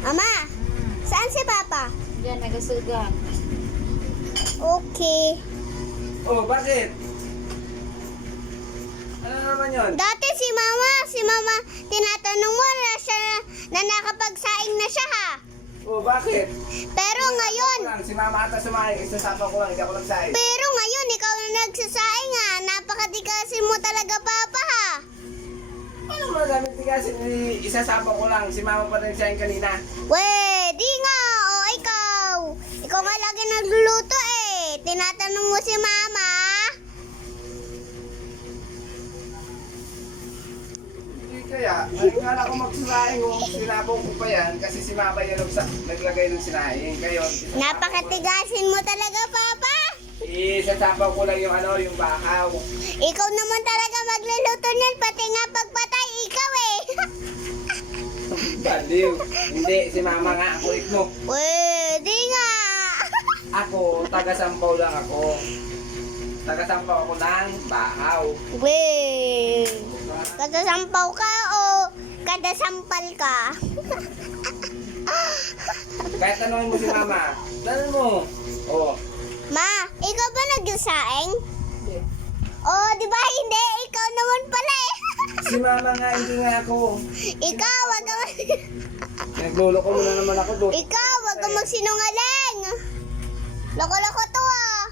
Ama, saan si Papa? Diyan, nagasugang. Okay. Oh, bakit? Ano naman yun? Dati si Mama, tinatanong mo na siya na nakapagsaing na siya ha. Oh, bakit? Pero ngayon, Si mama ata sumahin, isasama ko lang, hindi ako nagsahin. pero ngayon ikaw na nagsasaing ha. Napakatikasin mo talaga Papa ha. Ano mo gamit tigasin? Isasama ko lang, si mama pa nagsahin kanina. Di nga, o ikaw. Ikaw nga lagi nagluluto eh. Tinatanong mo si Mama. Hindi kaya, kala ko magsasahin ko, sinabong ko pa yan, kasi si mama yan naglagay ng sinahin. Ngayon, Napakatigasin mo talaga Papa. isasama ko lang yung yung bakaw. Ikaw naman talaga magluluto niyan, pati nga pagpatay, ikaw eh. Baliw. Hindi, si mama nga, ako ikno. Di nga. Ako, taga-sampaw lang ako. Taga-sampaw ako ng bakaw. Kadasampaw ka o kadasampal ka? Kahit tanongin mo si mama, tanong mo. Oh. Ma, ikaw ba nagsasaing? Di ba hindi? Ikaw naman pala eh. Si mama nga, hindi nga ako. Ikaw, wag ka Nagluloko mo na naman ako doon. Ikaw, wag ka magsinungaling. Loko-loko to ah.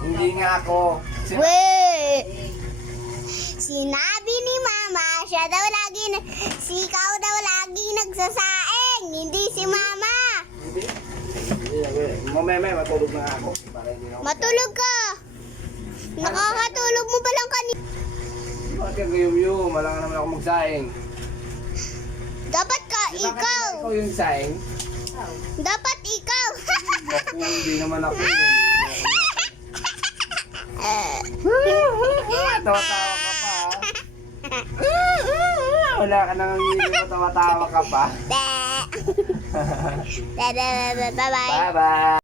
Hindi nga ako. Si Sinabi ni Mama, siya daw si ikaw daw lagi nagsasaing, hindi si Mama. Mamaya, matulog na ako. Para hindi na ako. Matulog ka. Nakakatulog mo pa lang kanina. Bakit ka gayum-yum? Malang naman ako magsaing. Dapat ka, Di ba ikaw. Ikaw yung saing? Dapat ikaw. Ako, hindi naman ako. Tawa-tawa ka pa. Wala ka nang tawa-tawa ka pa. Bye-bye. Bye-bye.